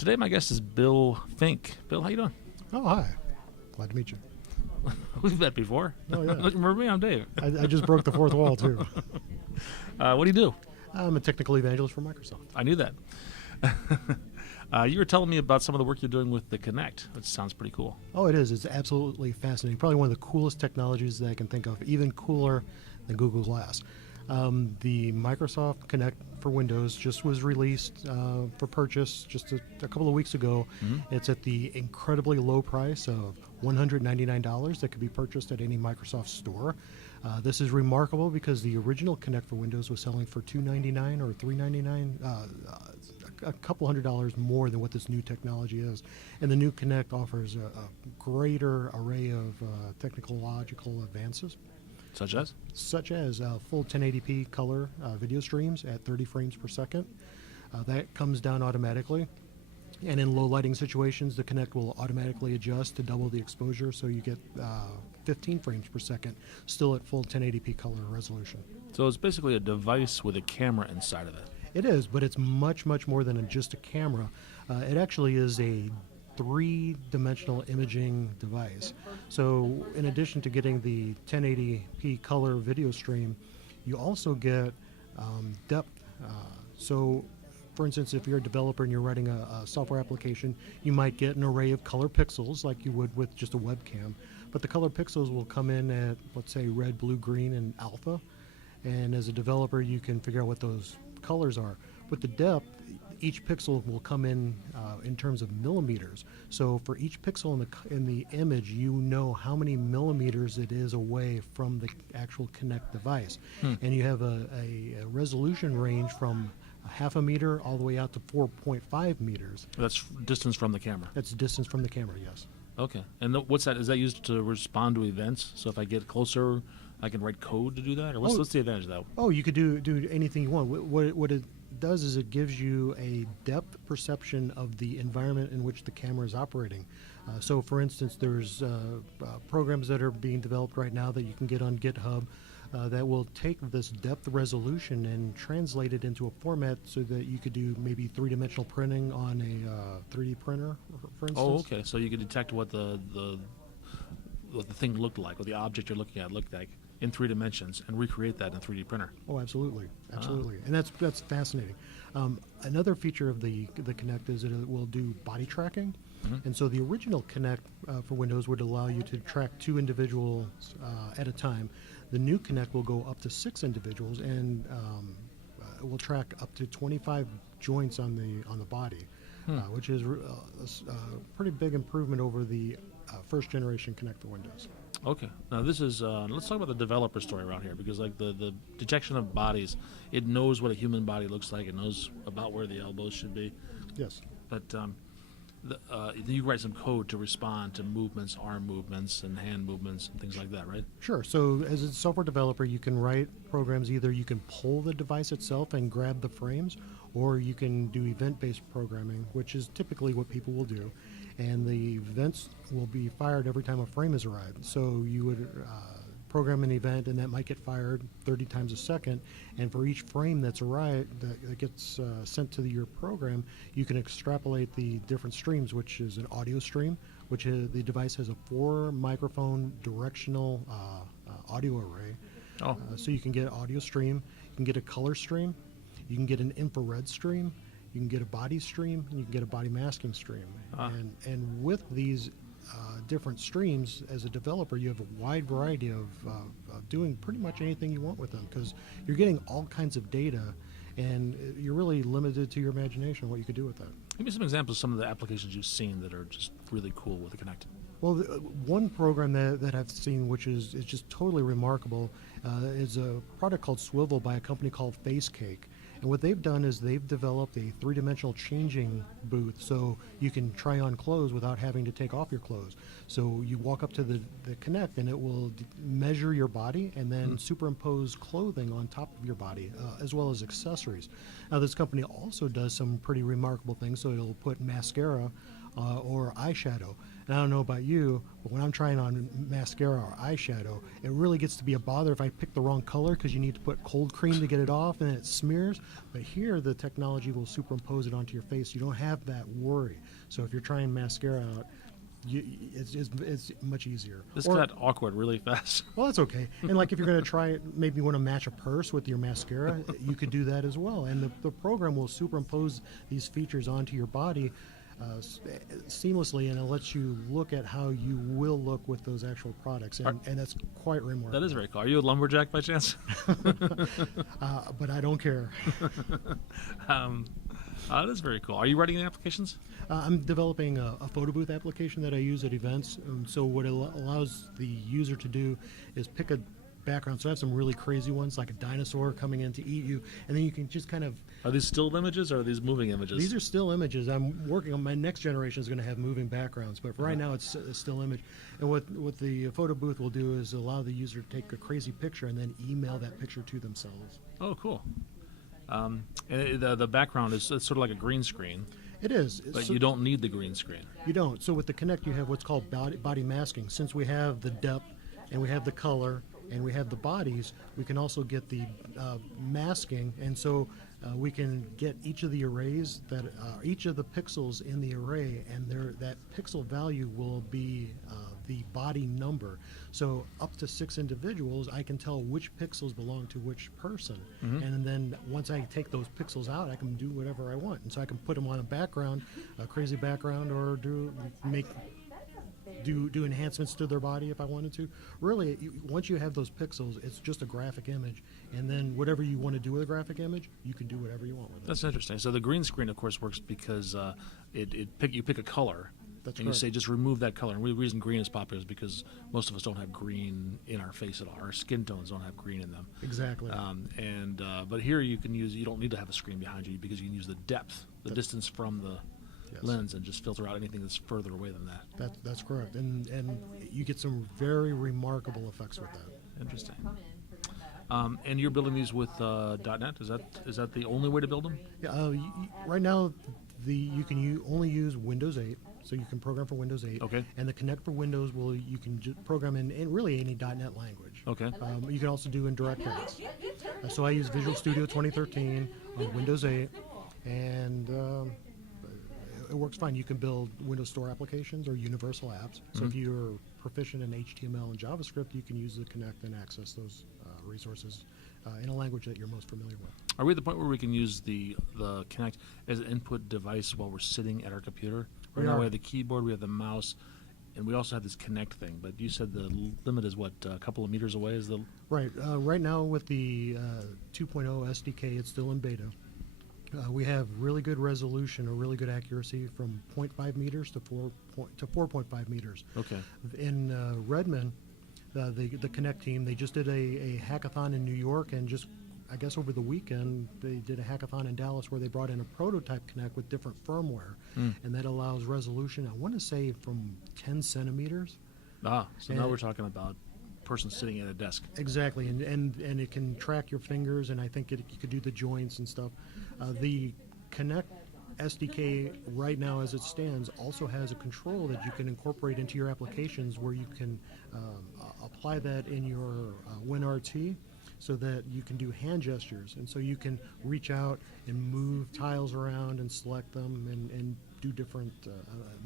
Today my guest is Bill Fink. Bill, how you doing? Oh, hi. Glad to meet you. We've met before. Oh, yeah. Remember me? I'm Dave. I just broke the fourth wall, too. What do you do? I'm a technical evangelist for Microsoft. I knew that. You were telling me about some of the work you're doing with the Kinect, which sounds pretty cool. Oh, it is. It's absolutely fascinating. Probably one of the coolest technologies that I can think of, even cooler than Google Glass. The Microsoft Kinect for Windows just was released for purchase just a couple of weeks ago. Mm-hmm. It's at the incredibly low price of $199 that could be purchased at any Microsoft store. This is remarkable because the original Kinect for Windows was selling for $299 or $399, a couple $100 more than what this new technology is. And the new Kinect offers a greater array of technological advances. Such as? Such as full 1080p color video streams at 30 frames per second. That comes down automatically. And in low lighting situations, the Kinect will automatically adjust to double the exposure, so you get 15 frames per second, still at full 1080p color resolution. So it's basically a device with a camera inside of it. It is, but it's much, much more than just a camera. It actually is a three-dimensional imaging device. So in addition to getting the 1080p color video stream, you also get depth. So for instance, if you're a developer and you're writing a software application, you might get an array of color pixels like you would with just a webcam. But the color pixels will come in at, let's say, red, blue, green, and alpha. And as a developer, you can figure out what those colors are. With the depth, each pixel will come in terms of millimeters. So for each pixel in the image, you know how many millimeters it is away from the actual Kinect device. And you have a resolution range from half a meter all the way out to 4.5 meters. That's distance from the camera. That's distance from the camera, yes. Okay. And what's that? Is that used to respond to events? So if I get closer, I can write code to do that? Or what's the advantage of that? Oh, you could do anything you want. What it does is it gives you a depth perception of the environment in which the camera is operating. So for instance, there's programs that are being developed right now that you can get on GitHub that will take this depth resolution and translate it into a format so that you could do maybe three-dimensional printing on a 3D printer, for instance. Oh, okay. So you can detect what the thing looked like, what the object you're looking at looked like in 3 dimensions, and recreate that in a 3D printer. Oh, absolutely, absolutely, and that's fascinating. Another feature of the Kinect is that it will do body tracking, and so the original Kinect for Windows would allow you to track 2 individuals at a time. The new Kinect will go up to 6 individuals, and it will track up to 25 joints on the body, which is a pretty big improvement over the first generation Kinect for Windows. Okay. Now this is let's talk about the developer story around here, because like the detection of bodies, it knows what a human body looks like. It knows about where the elbows should be. Yes. But you write some code to respond to movements, arm movements, and hand movements, and things like that, right? Sure. So as a software developer, you can write programs. Either you can pull the device itself and grab the frames, or you can do event-based programming, which is typically what people will do. And the events will be fired every time a frame is arrived. So you would program an event, and that might get fired 30 times a second. And for each frame that's arrived, that gets sent to your program, you can extrapolate the different streams, which is an audio stream, which the device has a 4-microphone directional audio array. So you can get audio stream, you can get a color stream, you can get an infrared stream, you can get a body stream, and you can get a body masking stream. And with these different streams, as a developer, you have a wide variety of doing pretty much anything you want with them, because you're getting all kinds of data, and you're really limited to your imagination what you could do with that. Give me some examples of some of the applications you've seen that are just really cool with the Kinect. Well, one program that I've seen, which is just totally remarkable, is a product called Swivel by a company called FaceCake. And what they've done is they've developed a 3-dimensional changing booth, so you can try on clothes without having to take off your clothes. So you walk up to the Kinect, and it will measure your body and then superimpose clothing on top of your body, as well as accessories. Now, this company also does some pretty remarkable things. So it'll put mascara or eyeshadow. And I don't know about you, but when I'm trying on mascara or eyeshadow, it really gets to be a bother if I pick the wrong color because you need to put cold cream to get it off and then it smears. But here, the technology will superimpose it onto your face. You don't have that worry. So if you're trying mascara out, it's much easier. This got awkward really fast. Well, that's okay. And like if you're going to try it, maybe you want to match a purse with your mascara, you could do that as well. And the program will superimpose these features onto your body seamlessly, and it lets you look at how you will look with those actual products. And that's quite remarkable. That is very cool. Are you a lumberjack by chance? But I don't care. That is very cool. Are you writing any applications? I'm developing a photo booth application that I use at events. So what it allows the user to do is pick a background. So I have some really crazy ones, like a dinosaur coming in to eat you, and then you can just kind of... Are these still images or are these moving images? These are still images. I'm working on my next generation is going to have moving backgrounds, but for right now it's a still image. And what the photo booth will do is allow the user to take a crazy picture and then email that picture to themselves. Oh, cool. And the background is it's sort of like a green screen. It is. But so you don't need the green screen. You don't. So with the Kinect, you have what's called body masking. Since we have the depth and we have the color and we have the bodies, we can also get the masking. And so we can get each of the arrays, each of the pixels in the array, and that pixel value will be the body number. So up to 6 individuals, I can tell which pixels belong to which person. Mm-hmm. And then once I take those pixels out, I can do whatever I want. And so I can put them on a background, a crazy background, or do enhancements to their body if I wanted to. Really, once you have those pixels, it's just a graphic image. And then whatever you want to do with a graphic image, you can do whatever you want with it. That's interesting. So the green screen, of course, works because you pick a color. That's and correct. You say just remove that color. And the reason green is popular is because most of us don't have green in our face at all. Our skin tones don't have green in them. Exactly. But here you don't need to have a screen behind you because you can use the depth, the distance from the lens, and just filter out anything that's further away than that. That's correct. And you get some very remarkable effects with that. Interesting. And you're building these with .NET? Is that the only way to build them? Yeah. Right now, you can only use Windows 8. So you can program for Windows 8. Okay. And the Kinect for Windows you can program in really any .NET language. Okay. You can also do in DirectX. So I use Visual Studio 2013 on Windows 8, and it works fine. You can build Windows Store applications or universal apps. So if you're proficient in HTML and JavaScript, you can use the Kinect and access those resources in a language that you're most familiar with. Are we at the point where we can use the Kinect as an input device while we're sitting at our computer? Right now we have the keyboard, we have the mouse, and we also have this Kinect thing. But you said the limit is what, a couple of meters away? Right. Right now with the 2.0 SDK, it's still in beta. We have really good resolution or really good accuracy from 0.5 meters to 4.5 meters. Okay. In Redmond, the Kinect team, they just did a hackathon in New York, and just I guess over the weekend they did a hackathon in Dallas where they brought in a prototype Kinect with different firmware, and that allows resolution, I want to say, from 10 centimeters. So now we're talking about a person sitting at a desk. Exactly, and it can track your fingers, and I think you could do the joints and stuff. The Kinect SDK right now, as it stands, also has a control that you can incorporate into your applications where you can apply that in your WinRT, so that you can do hand gestures. And so you can reach out and move tiles around and select them and do different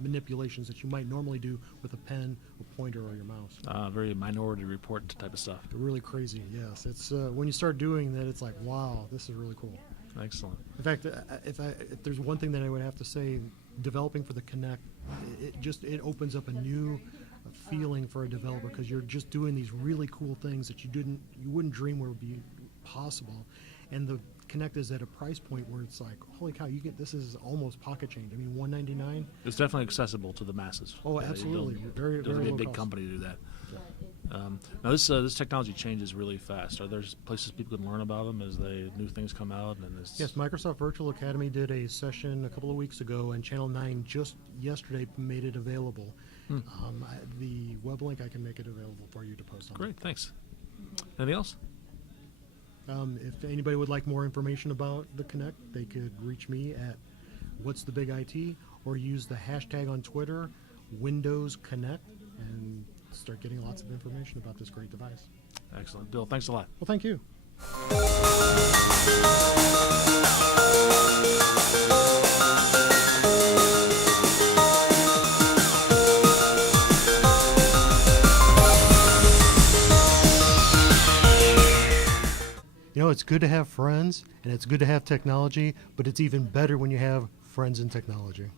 manipulations that you might normally do with a pen, a pointer, or your mouse. Very Minority Report type of stuff. Really crazy, yes. It's when you start doing that, it's like, wow, this is really cool. Excellent. In fact, if there's one thing that I would have to say, developing for the Kinect, it opens up a new feeling for a developer, because you're just doing these really cool things that you wouldn't dream would be possible. And the Kinect is at a price point where it's like, holy cow, this is almost pocket change. I mean, $199. It's definitely accessible to the masses. Oh, absolutely. Very, doesn't very be a low big cost. company to do that. Now this technology changes really fast. Are there places people can learn about them as new things come out? Yes, Microsoft Virtual Academy did a session a couple of weeks ago, and Channel 9 just yesterday made it available. The web link, I can make it available for you to post on. Great, thanks. Anything else? If anybody would like more information about the Kinect, they could reach me at What's the Big IT, or use the hashtag on Twitter, Windows Connect, and start getting lots of information about this great device. Excellent. Bill, thanks a lot. Well, thank you. You know, it's good to have friends and it's good to have technology, but it's even better when you have friends in technology.